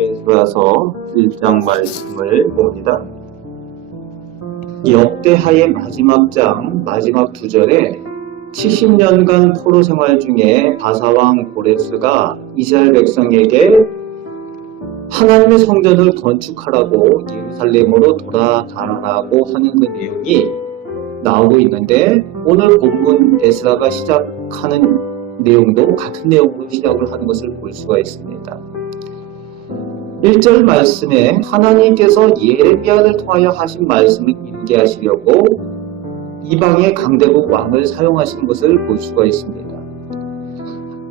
에스라서 1장 말씀을 봅니다. 역대하의 마지막 장 마지막 2절에 70년간 포로 생활 중에 바사왕 고레스가 이스라엘 백성에게 하나님의 성전을 건축하라고 예루살렘으로 돌아가라고 하는 그 내용이 나오고 있는데, 오늘 본문 에스라가 시작하는 내용도 같은 내용으로 시작을 하는 것을 볼 수가 있습니다. 1절 말씀에 하나님께서 예레미야를 통하여 하신 말씀을 이루게 하시려고 이방의 강대국 왕을 사용하시는 것을 볼 수가 있습니다.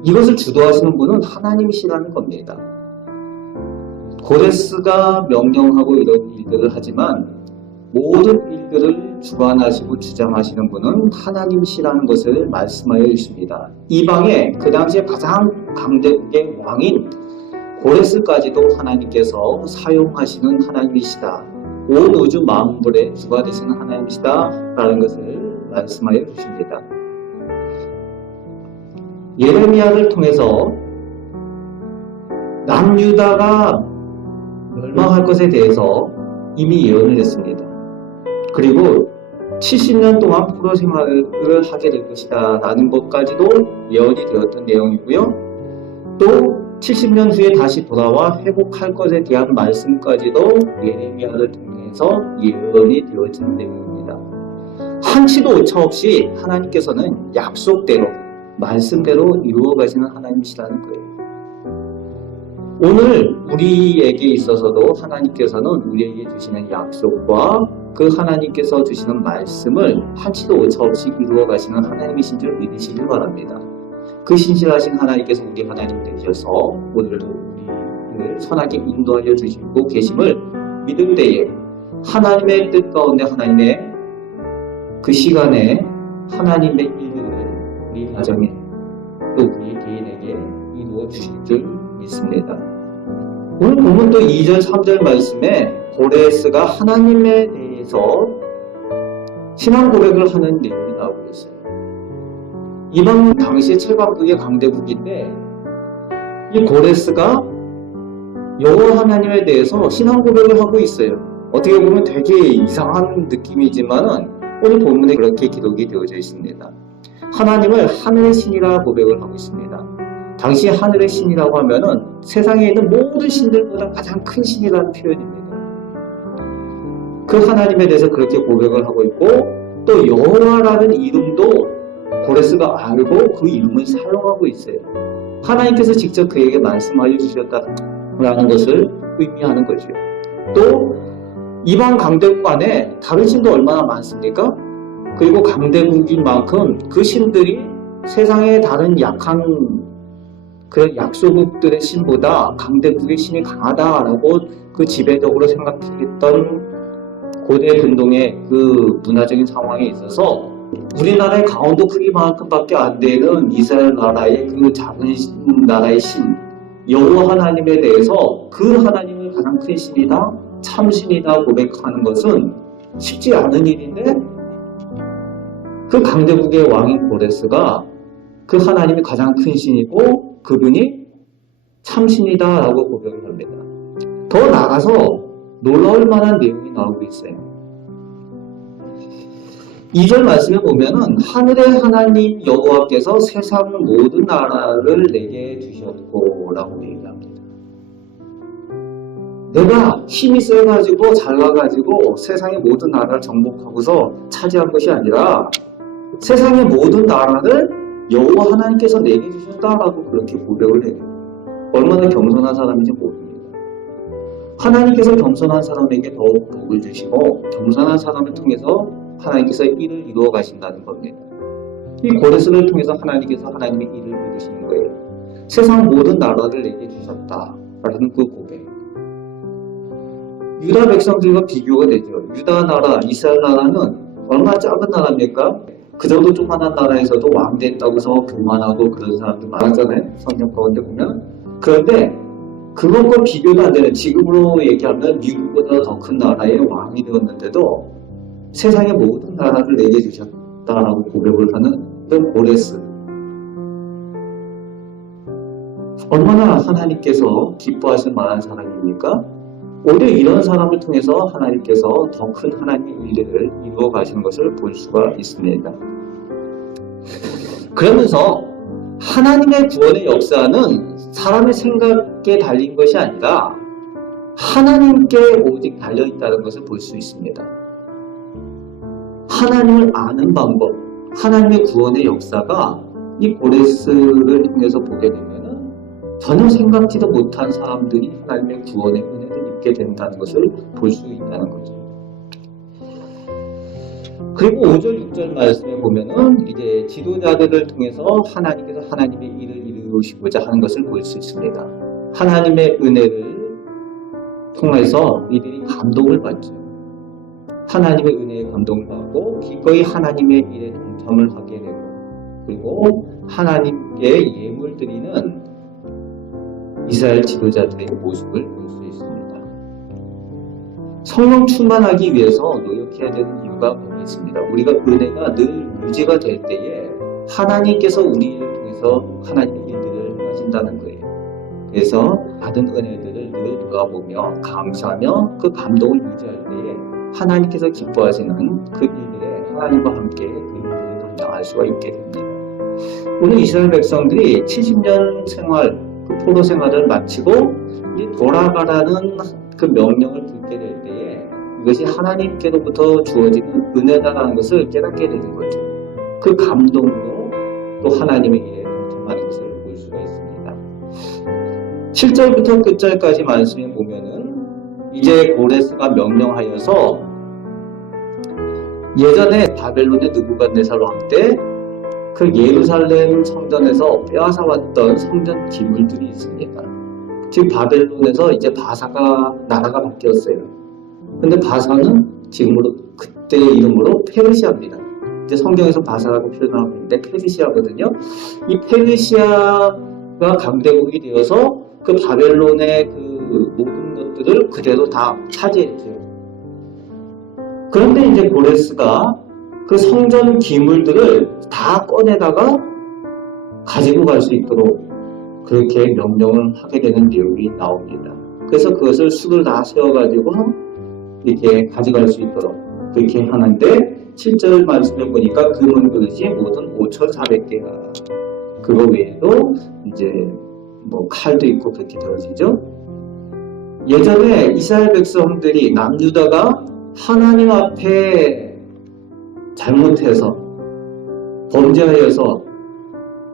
이것을 주도하시는 분은 하나님이시라는 겁니다. 고레스가 명령하고 이런 일들을 하지만 모든 일들을 주관하시고 주장하시는 분은 하나님이시라는 것을 말씀하여 있습니다. 이방의 그 당시에 가장 강대국의 왕인 고레스까지도 하나님께서 사용하시는 하나님이시다. 온 우주 만물의 주가 되시는 하나님이시다 라는 것을 말씀하여 주십니다. 예레미야를 통해서 남유다가 멸망할 것에 대해서 이미 예언을 했습니다. 그리고 70년 동안 포로 생활을 하게 될 것이다 라는 것까지도 예언이 되었던 내용이고요. 또 70년 후에 다시 돌아와 회복할 것에 대한 말씀까지도 예레미야를 통해서 예언이 되어진 내용입니다. 한치도 오차 없이 하나님께서는 약속대로 말씀대로 이루어 가시는 하나님이시라는 거예요. 오늘 우리에게 있어서도 하나님께서는 우리에게 주시는 약속과 그 하나님께서 주시는 말씀을 한치도 오차 없이 이루어 가시는 하나님이신 줄 믿으시길 바랍니다. 그 신실하신 하나님께서 우리 하나님 되셔서 오늘도 우리를 선하게 인도하여 주시고 계심을 믿을 때에 하나님의 뜻 가운데 하나님의 그 시간에 하나님의 일들을 우리 가정에 또 우리 개인에게 이루어 주실 줄 믿습니다. 오늘 보면 또 2절 3절 말씀에 고레스가 하나님에 대해서 신앙 고백을 하는 내용이 나오고 있어요. 이방 당시 최강국의 강대국인데 이 고레스가 여호와 하나님에 대해서 신앙 고백을 하고 있어요. 어떻게 보면 되게 이상한 느낌이지만은 오늘 본문에 그렇게 기록이 되어져 있습니다. 하나님을 하늘의 신이라 고백을 하고 있습니다. 당시 하늘의 신이라고 하면은 세상에 있는 모든 신들보다 가장 큰 신이라는 표현입니다. 그 하나님에 대해서 그렇게 고백을 하고 있고, 또 여호와라는 이름도 고레스가 알고 그 이름을 사용하고 있어요. 하나님께서 직접 그에게 말씀하여 주셨다라는 것을 의미하는 거죠. 또 이방 강대국 안에 다른 신도 얼마나 많습니까? 그리고 강대국인 만큼 그 신들이 세상의 다른 약한 그 약소국들의 신보다 강대국의 신이 강하다라고 그 지배적으로 생각했던 고대 근동의 그 문화적인 상황에 있어서 우리나라의 강원도 크기만큼밖에 안 되는 이스라엘 나라의 그 작은 나라의 신 여호와 하나님에 대해서 그 하나님이 가장 큰 신이다, 참신이다 고백하는 것은 쉽지 않은 일인데, 그 강대국의 왕인 고레스가 그 하나님이 가장 큰 신이고 그분이 참신이다 라고 고백을 합니다. 더 나아가서 놀라울 만한 내용이 나오고 있어요. 2절 말씀에 보면은 하늘의 하나님 여호와께서 세상 모든 나라를 내게 주셨고 라고 얘기합니다. 내가 힘이 세가지고 잘나가지고 세상의 모든 나라를 정복하고서 차지한 것이 아니라 세상의 모든 나라를 여호와 하나님께서 내게 주셨다라고 그렇게 고백을 해요. 얼마나 겸손한 사람인지 모릅니다. 하나님께서 겸손한 사람에게 더욱 복을 주시고 겸손한 사람을 통해서 하나님께서 일을 이루어 가신다는 겁니다. 이 고레스를 통해서 하나님께서 하나님의 일을 이루시는 거예요. 세상 모든 나라를 내게 주셨다라는 그 고백. 유다 백성들과 비교가 되죠. 유다 나라, 이스라엘 나라는 얼마나 작은 나라입니까? 그 정도 조그만한 나라에서도 왕 됐다고 해서 교만하고 그런 사람들 많았잖아요. 성경 가운데 보면. 그런데 그것과 비교도 안 되는, 지금으로 얘기하면 미국보다 더 큰 나라의 왕이 되었는데도 세상의 모든 나라를 내게 주셨다라고 고백을 하는 그런 고레스. 얼마나 하나님께서 기뻐하실 만한 사람입니까? 오히려 이런 사람을 통해서 하나님께서 더 큰 하나님의 일들을 이루어 가시는 것을 볼 수가 있습니다. 그러면서 하나님의 구원의 역사는 사람의 생각에 달린 것이 아니라 하나님께 오직 달려있다는 것을 볼 수 있습니다. 하나님을 아는 방법, 하나님의 구원의 역사가 이 고레스를 통해서 보게 되면 전혀 생각지도 못한 사람들이 하나님의 구원의 은혜를 입게 된다는 것을 볼 수 있다는 거죠. 그리고 5절, 6절 말씀에 보면은 이제 지도자들을 통해서 하나님께서 하나님의 일을 이루시고자 하는 것을 볼 수 있습니다. 하나님의 은혜를 통해서 이들이 감동을 받죠. 하나님의 은혜에 감동을 받고 기꺼이 하나님의 일에 동참을 하게 되고, 그리고 하나님께 예물 드리는 이스라엘 지도자들의 모습을 볼 수 있습니다. 성령 충만하기 위해서 노력해야 되는 이유가 있습니다. 우리가 은혜가 늘 유지가 될 때에 하나님께서 우리를 통해서 하나님의 일들을 하신다는 거예요. 그래서 받은 은혜들을 늘 돌아보며 감사하며 그 감동을 유지할 때에 하나님께서 기뻐하시는 그 일들에 하나님과 함께 그 일들을 감당할 수가 있게 됩니다. 오늘 이스라엘 백성들이 70년 생활, 그 포로 생활을 마치고 이제 돌아가라는 그 명령을 듣게 될 때에 이것이 하나님께로부터 주어지는 은혜다라는 것을 깨닫게 되는 거죠. 그 감동으로 또 하나님의 일에 동참하는 것을 볼 수가 있습니다. 7절부터 끝절까지 말씀해 보면은 이제 고레스가 명령하여서 예전에 바벨론의 느부갓네살 왕 때 그 예루살렘 성전에서 빼앗아왔던 성전 기물들이 있습니다. 지금 바벨론에서 이제 바사가 나라가 바뀌었어요. 근데 바사는 지금으로 그때의 이름으로 페르시아입니다. 이제 성경에서 바사라고 표현하고 있는데 페르시아거든요. 이 페르시아가 강대국이 되어서 그 바벨론의 그 모든 것들을 그대로 다 차지했죠. 그런데 이제 고레스가 그 성전 기물들을 다 꺼내다가 가지고 갈 수 있도록 그렇게 명령을 하게 되는 내용이 나옵니다. 그래서 그것을 수를 다 세워가지고 이렇게 가져갈 수 있도록 그렇게 하는데 7절 말씀해 보니까 금은 그릇이 모든 5,400개가 그거 외에도 이제 뭐 칼도 있고 그렇게 되어지죠. 예전에 이스라엘 백성들이 남유다가 하나님 앞에 잘못해서 범죄하여서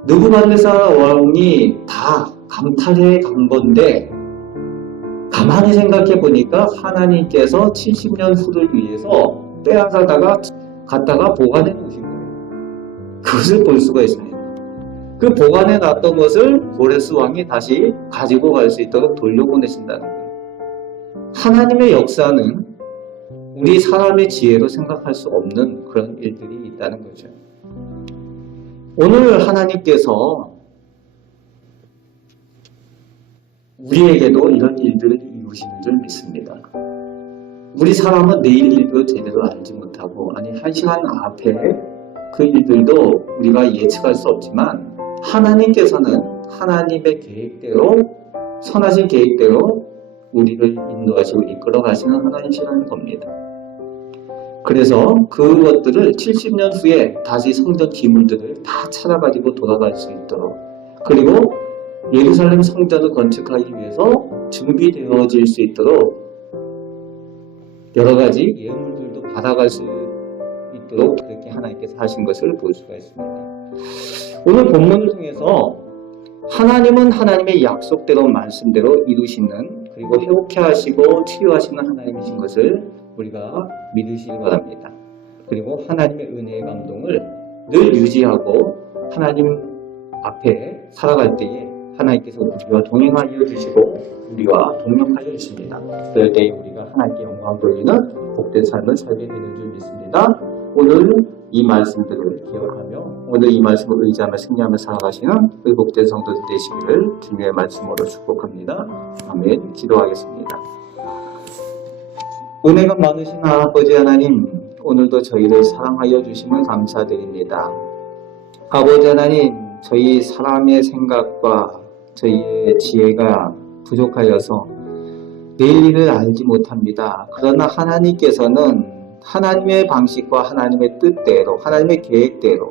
느부갓네살 왕이 다 강탈해 간 건데 가만히 생각해 보니까 하나님께서 70년 후를 위해서 빼앗아다가 갖다가 보관해 놓으신 거예요. 그것을 볼 수가 있습니다. 그 보관해 놨던 것을 고레스 왕이 다시 가지고 갈 수 있도록 돌려보내신다는 거예요. 하나님의 역사는 우리 사람의 지혜로 생각할 수 없는 그런 일들이 있다는 거죠. 오늘 하나님께서 우리에게도 이런 일들을 이루시는 줄 믿습니다. 우리 사람은 내일 일도 제대로 알지 못하고, 아니, 한 시간 앞에 그 일들도 우리가 예측할 수 없지만, 하나님께서는 하나님의 계획대로, 선하신 계획대로 우리를 인도하시고 이끌어 가시는 하나님이시라는 겁니다. 그래서 그것들을 70년 후에 다시 성전 기물들을 다 찾아가지고 돌아갈 수 있도록, 그리고 예루살렘 성전을 건축하기 위해서 준비되어질 수 있도록 여러 가지 예물들도 받아갈 수 있도록 그렇게 하나님께서 하신 것을 볼 수가 있습니다. 오늘 본문을 통해서 하나님은 하나님의 약속대로 말씀대로 이루시는, 그리고 회복케 하시고 치유하시는 하나님이신 것을 우리가 믿으시기 바랍니다. 그리고 하나님의 은혜의 감동을 늘 유지하고 하나님 앞에 살아갈 때에 하나님께서 우리와 동행하여 주시고 우리와 동력하여 주십니다. 그럴 때에 우리가 하나님께 영광 돌리는 복된 삶을 살게 되는 줄 믿습니다. 오늘 이 말씀들을 기억하며 오늘 이 말씀을 의지하며 승리하며 살아가시는 그 복된 성도들 되시기를 주님의 말씀으로 축복합니다. 아멘. 기도하겠습니다. 은혜가 많으신 아버지 하나님, 오늘도 저희를 사랑하여 주심을 감사드립니다. 아버지 하나님, 저희 사람의 생각과 저희의 지혜가 부족하여서 내일 일을 알지 못합니다. 그러나 하나님께서는 하나님의 방식과 하나님의 뜻대로, 하나님의 계획대로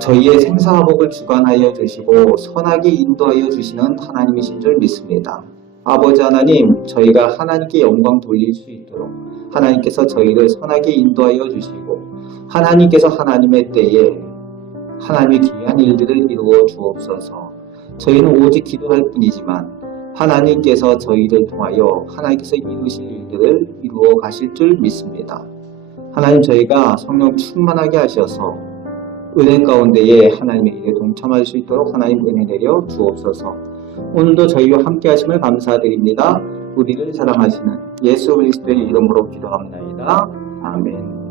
저희의 생사화복을 주관하여 주시고 선하게 인도하여 주시는 하나님이신 줄 믿습니다. 아버지 하나님, 저희가 하나님께 영광 돌릴 수 있도록 하나님께서 저희를 선하게 인도하여 주시고 하나님께서 하나님의 때에 하나님의 귀한 일들을 이루어 주옵소서. 저희는 오직 기도할 뿐이지만 하나님께서 저희를 통하여 하나님께서 이루실 일들을 이루어 가실 줄 믿습니다. 하나님, 저희가 성령 충만하게 하셔서 은혜 가운데에 하나님의 일에 동참할 수 있도록 하나님 은혜 내려 주옵소서. 오늘도 저희와 함께 하심을 감사드립니다. 우리를 사랑하시는 예수 그리스도의 이름으로 기도합나이다. 아멘.